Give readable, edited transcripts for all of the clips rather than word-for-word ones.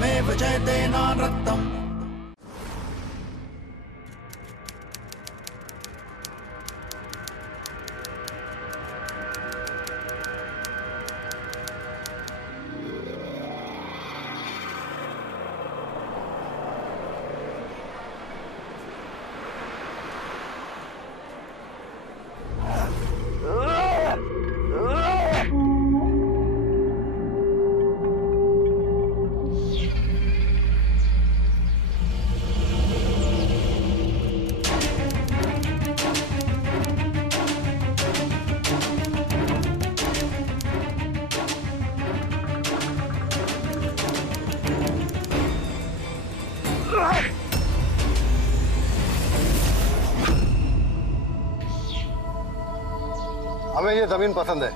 सत्यमेव जयते नानृतम्। हमें ये जमीन पसंद है।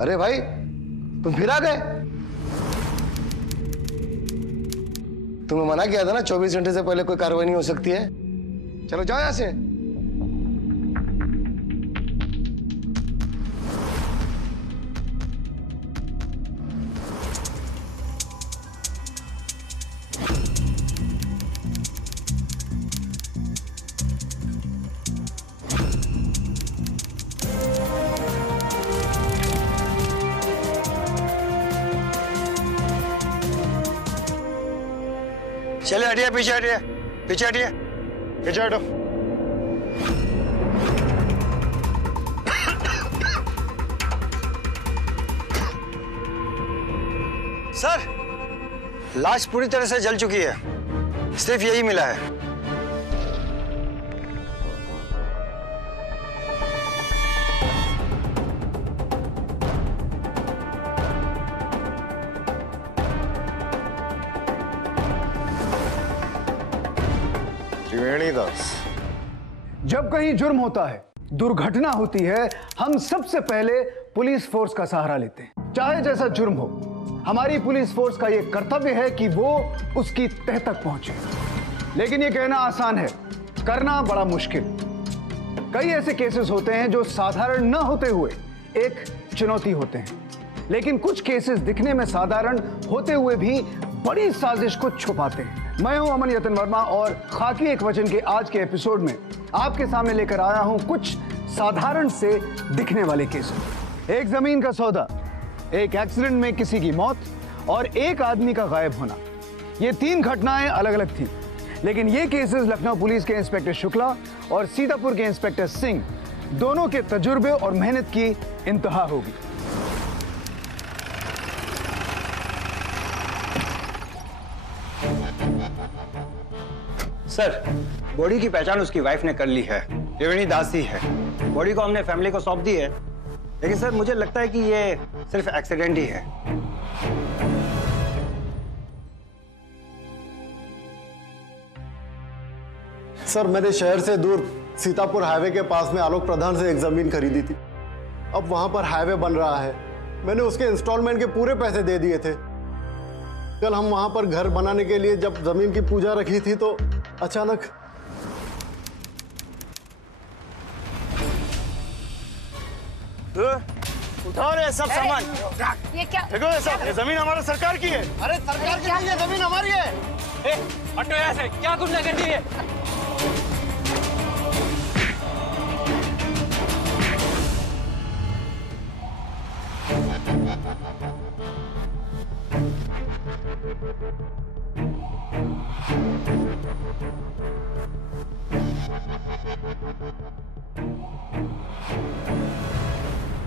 अरे भाई, तुम फिर आ गए? तुम्हें मना किया था ना 24 घंटे से पहले कोई कार्रवाई नहीं हो सकती है। चलो जाओ यहां से। चले हटिए, पीछे हटिए, पीछे हटिए, पीछे हटो। सर, लाश पूरी तरह से जल चुकी है, सिर्फ यही मिला है। जब कहीं जुर्म होता है, दुर्घटना होती है, हम सबसे पहले पुलिस फोर्स का सहारा लेते हैं। चाहे जैसा जुर्म हो, हमारी पुलिस फोर्स का यह कर्तव्य है कि वो उसकी तह तक पहुंचे। लेकिन यह कहना आसान है, करना बड़ा मुश्किल। कई ऐसे केसेस होते हैं जो साधारण न होते हुए एक चुनौती होते हैं, लेकिन कुछ केसेस दिखने में साधारण होते हुए भी बड़ी साजिश को छुपाते हैं। मैं हूं अमन यतन वर्मा और खाकी एकवचन के आज के एपिसोड में आपके सामने लेकर आया हूं कुछ साधारण से दिखने वाले केसेस। एक जमीन का सौदा, एक एक्सीडेंट में किसी की मौत और एक आदमी का गायब होना। ये तीन घटनाएं अलग अलग थी, लेकिन ये केसेस लखनऊ पुलिस के इंस्पेक्टर शुक्ला और सीतापुर के इंस्पेक्टर सिंह दोनों के तजुर्बे और मेहनत की इंतहा होगी। सर, बॉडी की पहचान उसकी वाइफ ने कर ली है, त्रिवेणी दास ही है। बॉडी को हमने फैमिली को सौंप दी है, लेकिन सर मुझे लगता है कि ये सिर्फ एक्सीडेंट ही है। सर, मैंने शहर से दूर सीतापुर हाईवे के पास में आलोक प्रधान से एक जमीन खरीदी थी। अब वहां पर हाईवे बन रहा है, मैंने उसके इंस्टॉलमेंट के पूरे पैसे दे दिए थे। कल हम वहां पर घर बनाने के लिए जब जमीन की पूजा रखी थी तो अचानक उठाओ रे सब सामान। ये क्या? देखो ये सब, ये जमीन हमारे सरकार की है। अरे सरकार की नहीं, ये जमीन हमारी है। हटो यहाँ से, क्या गुंडागर्दी है?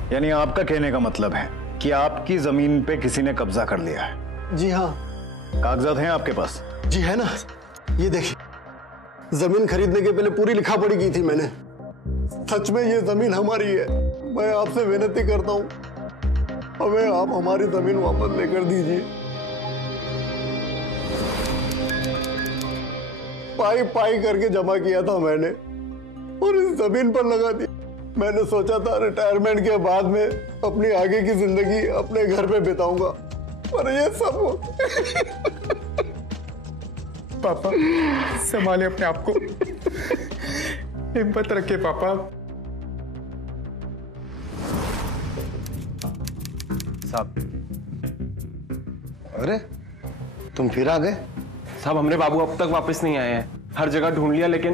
यानी आपका कहने का मतलब है कि आपकी जमीन पे किसी ने कब्जा कर लिया है? जी हाँ। कागजात हैं आपके पास? जी है ना, ये देखिए, जमीन खरीदने के पहले पूरी लिखा पढ़ी की थी मैंने। सच में ये जमीन हमारी है। मैं आपसे विनती करता हूँ, हमें आप हमारी जमीन वापस लेकर दीजिए। पाई पाई करके जमा किया था मैंने और इस जमीन पर लगा दिया। मैंने सोचा था रिटायरमेंट के बाद में अपनी आगे की जिंदगी अपने घर पे बिताऊंगा, पर ये सब पापा संभाले अपने आप को, हिम्मत रखे पापा। साहब, अरे तुम फिर आ गए? साहब हमारे बाबू अब तक वापस नहीं आए हैं। हर जगह ढूंढ लिया लेकिन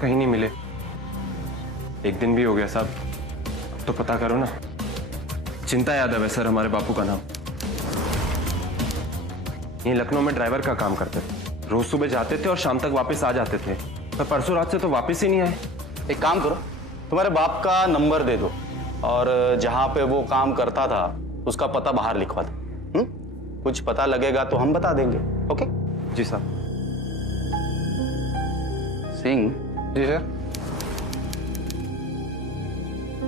कहीं नहीं मिले। एक दिन भी हो गया साहब, अब तो पता करो ना। चिंता यादव है सर हमारे बापू का नाम। ये लखनऊ में ड्राइवर का काम करते थे। रोज सुबह जाते थे और शाम तक वापस आ जाते थे, पर परसों रात से तो वापस ही नहीं आए। एक काम करो, तुम्हारे बाप का नंबर दे दो और जहां पे वो काम करता था उसका पता बाहर लिखवा दो। कुछ पता लगेगा तो हम बता देंगे। ओके? जी साहब। सिंह, जी सर।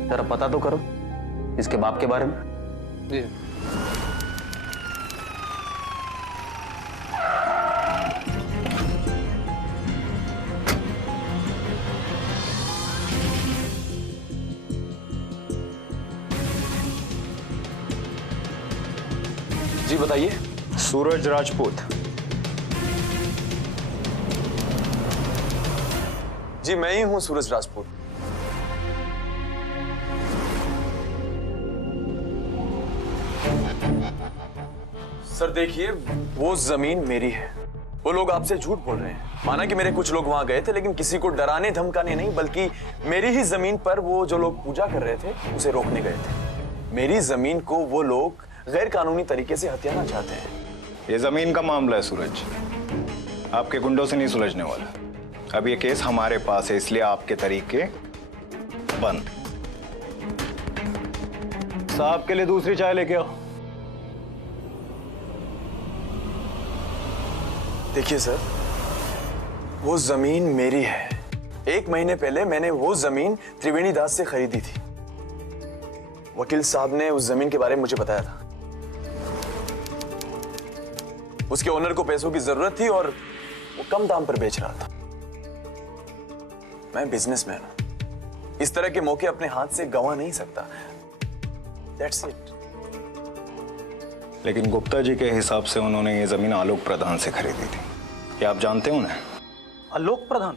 जरा पता तो करो इसके बाप के बारे में। जी जी बताइए। सूरज राजपूत। जी मैं ही हूं सूरज राजपूत। सर देखिए, वो जमीन मेरी है। वो लोग आपसे झूठ बोल रहे हैं। माना कि मेरे कुछ लोग वहां गए थे, लेकिन किसी को डराने धमकाने नहीं, बल्कि मेरी ही जमीन पर वो जो लोग पूजा कर रहे थे उसे रोकने गए थे। मेरी जमीन को वो लोग गैर कानूनी तरीके से हथियाना चाहते हैं। ये जमीन का मामला है सूरज, आपके गुंडों से नहीं सुलझने वाला। अब ये केस हमारे पास है, इसलिए आपके तरीके बंद। साहब के लिए दूसरी चाय लेके आओ। देखिए सर, वो जमीन मेरी है। 1 महीने पहले मैंने वो जमीन त्रिवेणी दास से खरीदी थी। वकील साहब ने उस जमीन के बारे में मुझे बताया था। उसके ओनर को पैसों की जरूरत थी और वो कम दाम पर बेच रहा था। मैं बिजनेसमैन हूं, इस तरह के मौके अपने हाथ से गंवा नहीं सकता। That's it। लेकिन गुप्ता जी के हिसाब से उन्होंने ये जमीन आलोक प्रधान से खरीदी थी। क्या आप जानते हो उन्हें? आलोक प्रधान?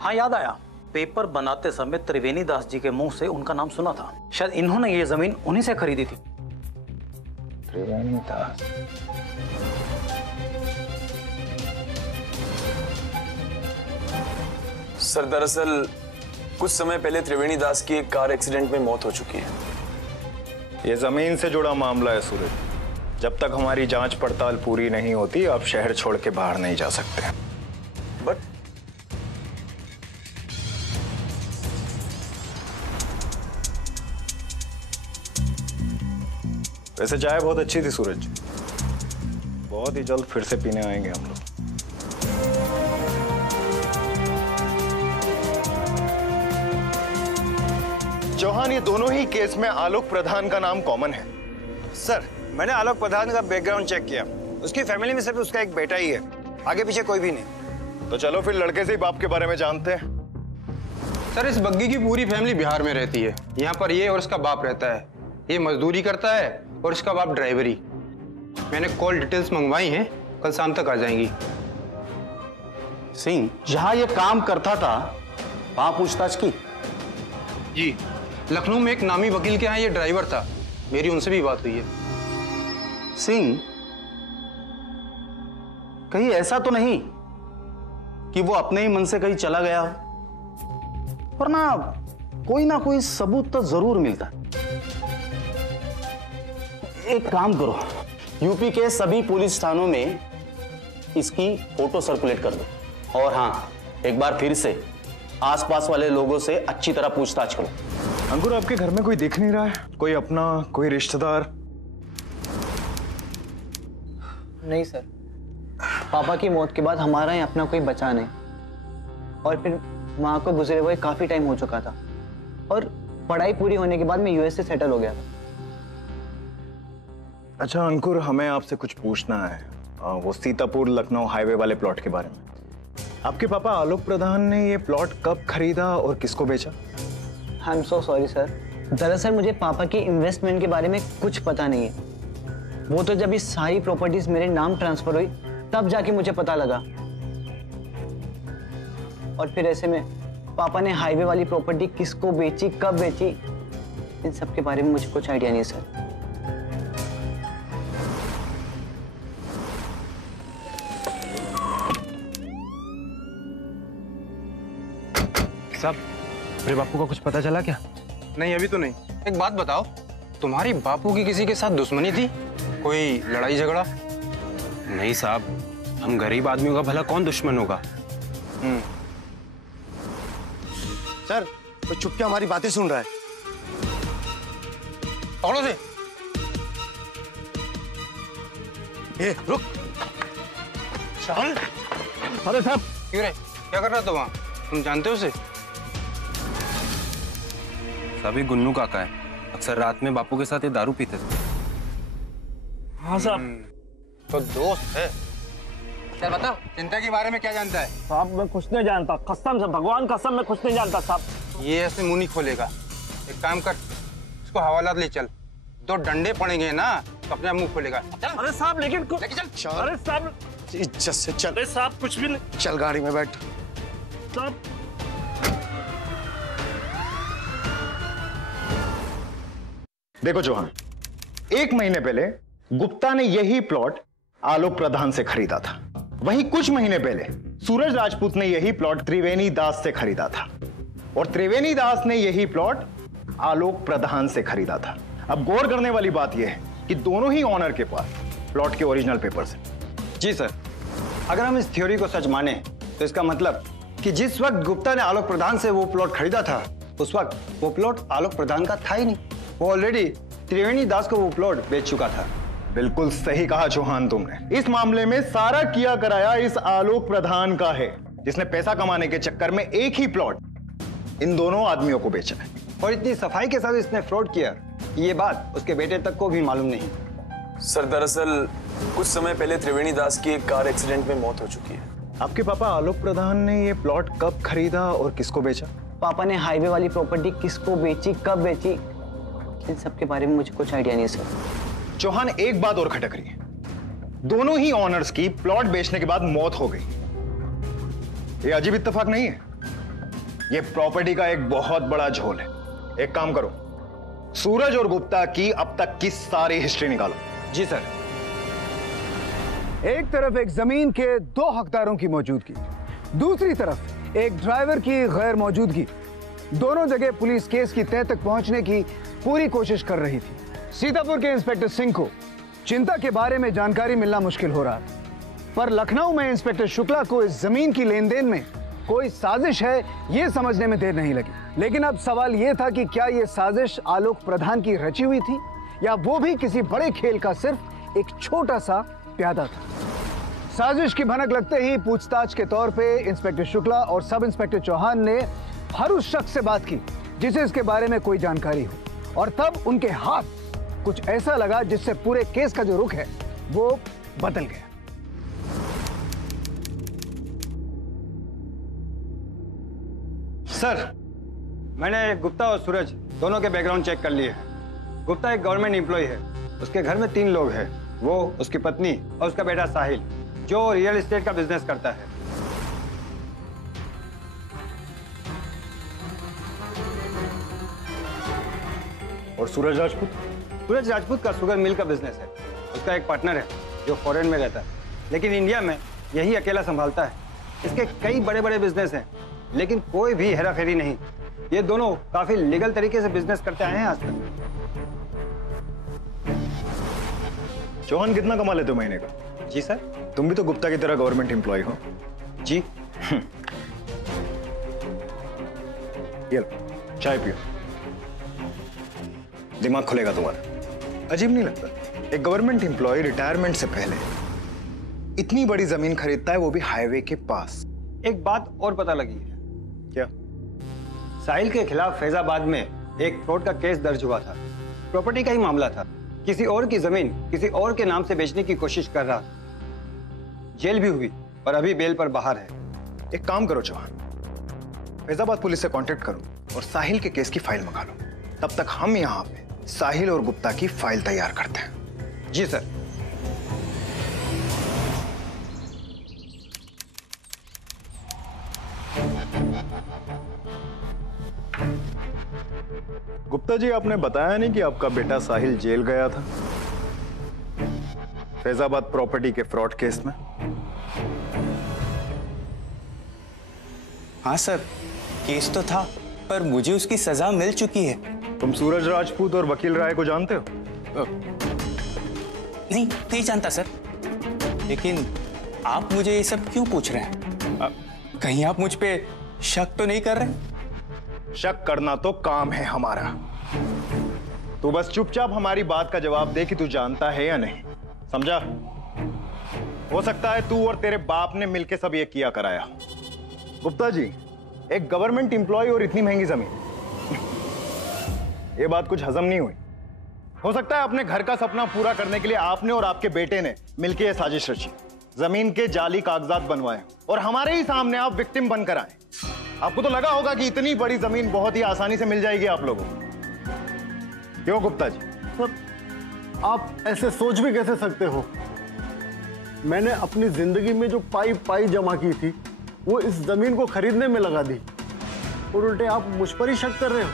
हाँ याद आया, पेपर बनाते समय त्रिवेणी दास जी के मुंह से उनका नाम सुना था। शायद इन्होंने ये जमीन उन्हीं से खरीदी थी। त्रिवेणी दास? सर दरअसल कुछ समय पहले त्रिवेणी दास की एक कार एक्सीडेंट में मौत हो चुकी है। ये जमीन से जुड़ा मामला है सूरज। जब तक हमारी जांच पड़ताल पूरी नहीं होती आप शहर छोड़ के बाहर नहीं जा सकते। बट वैसे चाय बहुत अच्छी थी सूरज, बहुत ही जल्द फिर से पीने आएंगे हम लोग। चौहान, ये दोनों ही केस में आलोक प्रधान का नाम कॉमन है। सर मैंने आलोक प्रधान का बैकग्राउंड चेक किया, उसकी फैमिली में सिर्फ उसका एक बेटा ही है, आगे पीछे कोई भी नहीं। तो चलो फिर लड़के से ही बाप के बारे में जानते हैं। सर इस बग्गी की पूरी फैमिली बिहार में रहती है। यहाँ पर ये और इसका बाप रहता है। ये मजदूरी करता है और इसका बाप ड्राइवरी। मैंने कॉल डिटेल्स मंगवाई हैं, कल शाम तक आ जाएंगी। सिंह, जहां ये काम करता था वहां पूछताछ की? जी, लखनऊ में एक नामी वकील के यहाँ ये ड्राइवर था। मेरी उनसे भी बात हुई है। सिंह, कहीं ऐसा तो नहीं कि वो अपने ही मन से कहीं चला गया हो? वरना कोई ना कोई सबूत तो जरूर मिलता है। एक काम करो, यूपी के सभी पुलिस थानों में इसकी फोटो सर्कुलेट कर दो। और हाँ, एक बार फिर से आसपास वाले लोगों से अच्छी तरह पूछताछ करो। अंकुर, आपके घर में कोई दिख नहीं रहा है? कोई अपना, कोई रिश्तेदार? नहीं सर, पापा की मौत के बाद हमारा यहाँ अपना कोई बचा नहीं, और फिर माँ को गुजरे हुए काफी टाइम हो चुका था, और पढ़ाई पूरी होने के बाद मैं यूएस से सेटल हो गया था। अच्छा अंकुर, हमें आपसे कुछ पूछना है, वो सीतापुर लखनऊ हाईवे वाले प्लॉट के बारे में। आपके पापा आलोक प्रधान ने ये प्लॉट कब खरीदा और किसको बेचा? I am so sorry sir. दरअसल मुझे पापा की इन्वेस्टमेंट के बारे में कुछ पता नहीं है। वो तो जब ये सारी प्रॉपर्टीज मेरे नाम ट्रांसफर हुई तब जाके मुझे पता लगा। और फिर ऐसे में पापा ने हाईवे वाली प्रॉपर्टी किसको बेची, कब बेची, इन सब के बारे में मुझे कुछ आइडिया नहीं है सर। साहब, मेरे बापू को कुछ पता चला क्या? नहीं, अभी तो नहीं। एक बात बताओ, तुम्हारी बापू की किसी के साथ दुश्मनी थी? कोई लड़ाई झगड़ा? नहीं साहब, हम गरीब आदमियों का भला कौन दुश्मन होगा? सर, वो चुप के हमारी बातें सुन रहा है। पकड़ो से। ए, रुक। चल। अरे साहब, क्यों रे? क्या कर रहा था वहाँ? तुम जानते हो उसे? सभी गुन्नू काका है। अक्सर रात में बापू के साथ ये दारू पीते थे। हाँ साहब। तो दोस्त है। चल बताओ, चिंता के बारे में क्या जानता है? साहब मैं कुछ नहीं जानता, कसम से, भगवान कसम मैं कुछ नहीं जानता साहब। ये ऐसे मुंह नहीं खोलेगा। एक काम कर, इसको हवालात ले चल। 2 डंडे पड़ेंगे ना तो अपने मुंह खोलेगा। चल। अरे साहब लेकिन चल। अरे साहब इज्जत से चल। अरे साहब कुछ भी नहीं। चल गाड़ी में बैठ। साहब देखो चौहान, 1 महीने पहले गुप्ता ने यही प्लॉट आलोक प्रधान से खरीदा था। वहीं कुछ महीने पहले सूरज राजपूत ने यही प्लॉट त्रिवेणी दास से खरीदा था और त्रिवेणी दास ने यही प्लॉट आलोक प्रधान से खरीदा था। अब गौर करने वाली बात यह है कि दोनों ही ऑनर के पास प्लॉट के ओरिजिनल पेपर्स हैं। जी सर, अगर हम इस थ्योरी को सच माने तो इसका मतलब कि जिस वक्त गुप्ता ने आलोक प्रधान से वो प्लॉट खरीदा था उस वक्त वो प्लॉट आलोक प्रधान का था ही नहीं। वो ऑलरेडी त्रिवेणी दास को वो प्लॉट बेच चुका था। बिल्कुल सही कहा चौहान तुमने। इस मामले में सारा किया कराया इस आलोक प्रधान का है, जिसने पैसा कमाने के चक्कर में एक ही प्लॉट इन दोनों आदमियों को बेचा है। और इतनी सफाई के साथ इसने फ्रॉड किया कि ये बात उसके बेटे तक को भी मालूम नहीं। सर दरअसल कुछ समय पहले त्रिवेणी दास की एक कार एक्सीडेंट में मौत हो चुकी है। आपके पापा आलोक प्रधान ने ये प्लॉट कब खरीदा और किसको बेचा? पापा ने हाईवे वाली प्रॉपर्टी किसको बेची, कब बेची, इन सब के बारे में मुझे कुछ आइडिया नहीं सर। चौहान, एक बात और खटक रही है। दोनों ही ऑनर्स की प्लॉट बेचने के बाद मौत हो गई। ये अजीब इत्तेफाक नहीं है। ये प्रॉपर्टी का एक बहुत बड़ा झोल है। एक काम करो, सूरज और गुप्ता की अब तक की सारी हिस्ट्री निकालो। जी सर। एक तरफ एक जमीन के 2 हकदारों की मौजूदगी, दूसरी तरफ एक ड्राइवर की गैर मौजूदगी। दोनों जगह पुलिस केस की तह तक पहुंचने की पूरी कोशिश कर रही थी। सीतापुर के इंस्पेक्टर सिंह को चिंता के बारे में जानकारी मिलना मुश्किल हो रहा था, पर लखनऊ में इंस्पेक्टर शुक्ला को इस जमीन की लेन देन में कोई साजिश है यह समझने में देर नहीं लगी। लेकिन अब सवाल यह था कि क्या यह साजिश आलोक प्रधान की रची हुई थी या वो भी किसी बड़े खेल का सिर्फ एक छोटा सा प्यादा था। साजिश की भनक लगते ही पूछताछ के तौर पे इंस्पेक्टर शुक्ला और सब इंस्पेक्टर चौहान ने हर उस शख्स से बात की जिसे इसके बारे में कोई जानकारी हो, और तब उनके हाथ कुछ ऐसा लगा जिससे पूरे केस का जो रुख है वो बदल गया। सर, मैंने गुप्ता और सूरज दोनों के बैकग्राउंड चेक कर लिए हैं। गुप्ता एक गवर्नमेंट एम्प्लॉय है। उसके घर में 3 लोग हैं, वो, उसकी पत्नी और उसका बेटा साहिल, जो रियल एस्टेट का बिजनेस करता है। और सूरज राजपूत? सूरज राजपूत का शुगर मिल का बिजनेस है। उसका एक पार्टनर है जो फॉरेन में रहता है, लेकिन इंडिया में यही अकेला संभालता है। इसके कई बड़े बड़े बिजनेस हैं, लेकिन कोई भी हेराफेरी नहीं। ये दोनों काफी लीगल तरीके से बिजनेस करते आए हैं आज तक। चौहान, कितना कमा लेते हो महीने का? जी सर। तुम भी तो गुप्ता की तरह गवर्नमेंट एम्प्लॉय हो। जी। ये लो, चाय पियो, दिमाग खुलेगा तुम्हारा। अजीब नहीं लगता? एक गवर्नमेंट एम्प्लॉय रिटायरमेंट से पहले इतनी बड़ी जमीन खरीदता है, वो भी हाईवे के पास। एक बात और पता लगी है। क्या? साहिल के खिलाफ फैजाबाद में एक फ्रॉड का केस दर्ज हुआ था। प्रॉपर्टी का ही मामला था। किसी और की जमीन किसी और के नाम से बेचने की कोशिश कर रहा था। जेल भी हुई, पर अभी बेल पर बाहर है। एक काम करो चौहान, फैजाबाद पुलिस से कांटेक्ट करो और साहिल के केस की फाइल मंगा लो। तब तक हम यहाँ पे साहिल और गुप्ता की फाइल तैयार करते हैं। जी सर। गुप्ता जी, आपने बताया नहीं कि आपका बेटा साहिल जेल गया था फैजाबाद प्रॉपर्टी के फ्रॉड केस में? हाँ सर, केस तो था, पर मुझे उसकी सजा मिल चुकी है। तुम सूरज राजपूत और वकील राय को जानते हो? नहीं जानता सर। लेकिन आप मुझे ये सब क्यों पूछ रहे हैं? कहीं आप मुझ पे शक तो नहीं कर रहे? शक करना तो काम है हमारा। तू बस चुपचाप हमारी बात का जवाब दे कि तू जानता है या नहीं, समझा? हो सकता है तू और तेरे बाप ने मिलकर सब ये किया कराया। गुप्ता जी, एक गवर्नमेंट एम्प्लॉय और इतनी महंगी जमीन, ये बात कुछ हजम नहीं हुई। हो सकता है अपने घर का सपना पूरा करने के लिए आपने और आपके बेटे ने मिलकर यह साजिश रची, जमीन के जाली कागजात बनवाए और हमारे ही सामने आप विक्टिम बनकर आए। आपको तो लगा होगा कि इतनी बड़ी जमीन बहुत ही आसानी से मिल जाएगी आप लोगों को। क्यों गुप्ता जी? सर, आप ऐसे सोच भी कैसे सकते हो? मैंने अपनी जिंदगी में जो पाई पाई जमा की थी वो इस जमीन को खरीदने में लगा दी, और उल्टे आप मुझ पर ही शक कर रहे हो।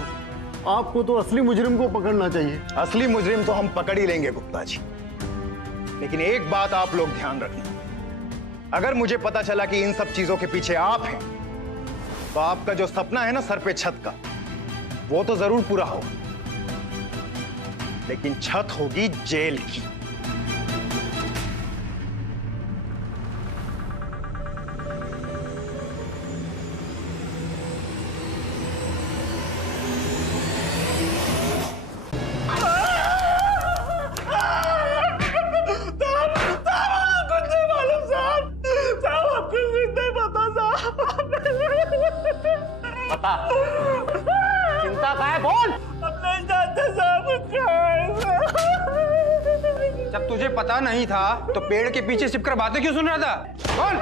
आपको तो असली मुजरिम को पकड़ना चाहिए। असली मुजरिम तो हम पकड़ ही लेंगे गुप्ता जी, लेकिन एक बात आप लोग ध्यान रखना, अगर मुझे पता चला कि इन सब चीजों के पीछे आप हैं, तो आपका जो सपना है ना सर पे छत का, वो तो जरूर पूरा होगा, लेकिन छत होगी जेल की। चिंता का है, बोल। नहीं जानते साहब। जब तुझे पता नहीं था तो पेड़ के पीछे छिपकर बातें क्यों सुन रहा था? बोल,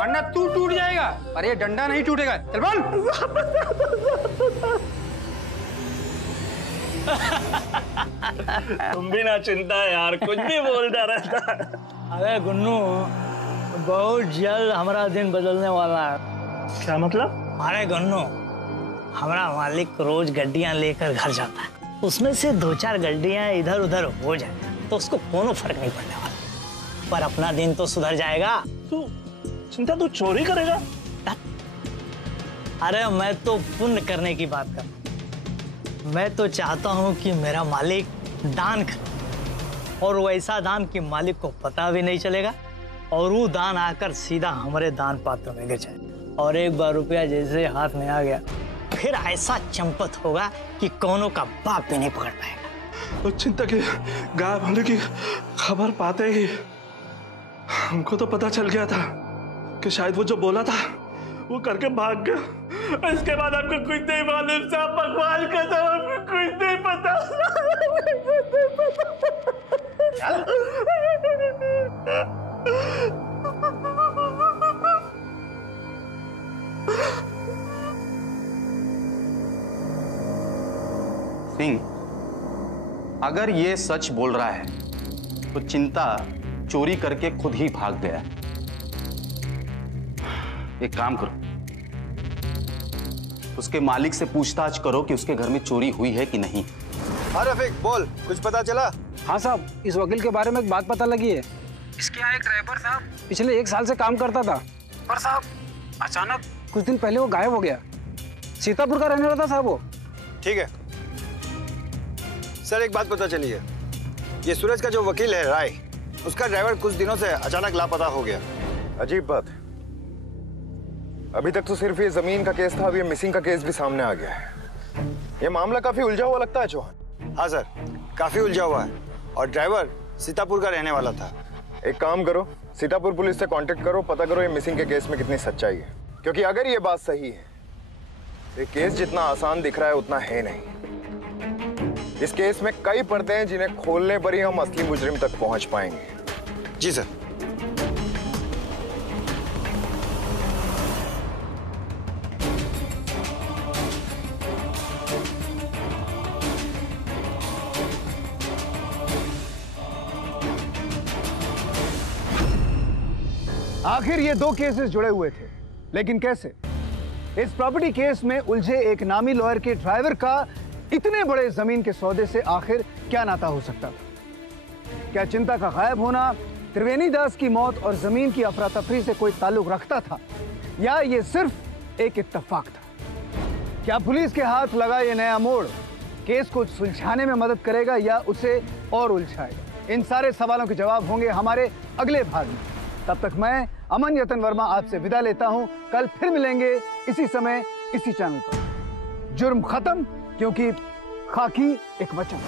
वरना तू टूट जाएगा। अरे ये डंडा नहीं टूटेगा, चल बोल। तुम भी ना चिंता यार, कुछ भी बोलता रहता। अरे गुन्नू, बहुत जल्द हमारा दिन बदलने वाला है। क्या मतलब? अरे गुन्नू, हमारा मालिक रोज गड्डियां लेकर घर जाता है, उसमें से 2-4 गड्डियां इधर उधर हो जाए तो उसको कोनो फर्क नहीं पड़ने वाला, पर अपना दिन तो सुधर जाएगा। तू चिंता, तू चोरी करेगा? अरे मैं तो पुण्य करने की बात कर, मैं तो चाहता हूँ कि मेरा मालिक दान करे, और वैसा दान कि मालिक को पता भी नहीं चलेगा, और वो दान आकर सीधा हमारे दान पात्र में गिर जाए, और एक बार रुपया जैसे हाथ में आ गया फिर ऐसा चंपत होगा कि कौनों का बाप भी नहीं पकड़ पाएगा। तो चिंता के गायब होने की खबर पाते ही हमको तो पता चल गया था कि शायद वो जो बोला था वो करके भाग गया। इसके बाद आपको कुछ नहीं मालूम साहब, भगवान का तो आपको कुछ नहीं पता। सिंह, अगर ये सच बोल रहा है तो चिंता चोरी करके खुद ही भाग गया। एक काम करो, उसके मालिक से पूछताछ करो कि उसके घर में चोरी हुई है कि नहीं। हाँ रफीक, बोल, कुछ पता चला? हाँ साहब, इस वकील के बारे में एक बात पता लगी है। इसके यहाँ एक ड्राइवर साहब पिछले 1 साल से काम करता था, पर साहब अचानक कुछ दिन पहले वो गायब हो गया। सीतापुर का रहने वाला था साहब वो। ठीक है सर, एक बात पता चली है, ये सूरज का जो वकील है राय, उसका ड्राइवर कुछ दिनों से अचानक लापता हो गया। अजीब बात है, अभी तक तो सिर्फ ये जमीन का केस था, अब ये मिसिंग का केस भी सामने आ गया है। ये मामला काफी उलझा हुआ लगता है चौहान। हाँ सर, काफी उलझा हुआ है, और ड्राइवर सीतापुर का रहने वाला था। एक काम करो, सीतापुर पुलिस से कांटेक्ट करो, पता करो ये मिसिंग के केस में कितनी सच्चाई है, क्योंकि अगर ये बात सही है तो ये केस जितना आसान दिख रहा है उतना है नहीं। इस केस में कई पर्दे हैं जिन्हें खोलने पर ही हम असली मुजरिम तक पहुंच पाएंगे। जी सर। आखिर ये दो केसेस जुड़े हुए थे, लेकिन कैसे? इस प्रॉपर्टी केस में उलझे एक नामी लॉयर के ड्राइवर का इतने बड़े जमीन के सौदे से आखिर क्या नाता हो सकता था? क्या चिंता का गायब होना त्रिवेणी दास की मौत और जमीन की अफरा तफरी से कोई ताल्लुक रखता था, या ये सिर्फ एक इत्तेफाक था? क्या पुलिस के हाथ लगा ये नया मोड़ केस को सुलझाने में मदद करेगा या उसे और उलझाएगा? इन सारे सवालों के जवाब होंगे हमारे अगले भाग में। तब तक मैं अमन यतन वर्मा आपसे विदा लेता हूं। कल फिर मिलेंगे इसी समय इसी चैनल पर। जुर्म खत्म, क्योंकि खाकी एक वचन।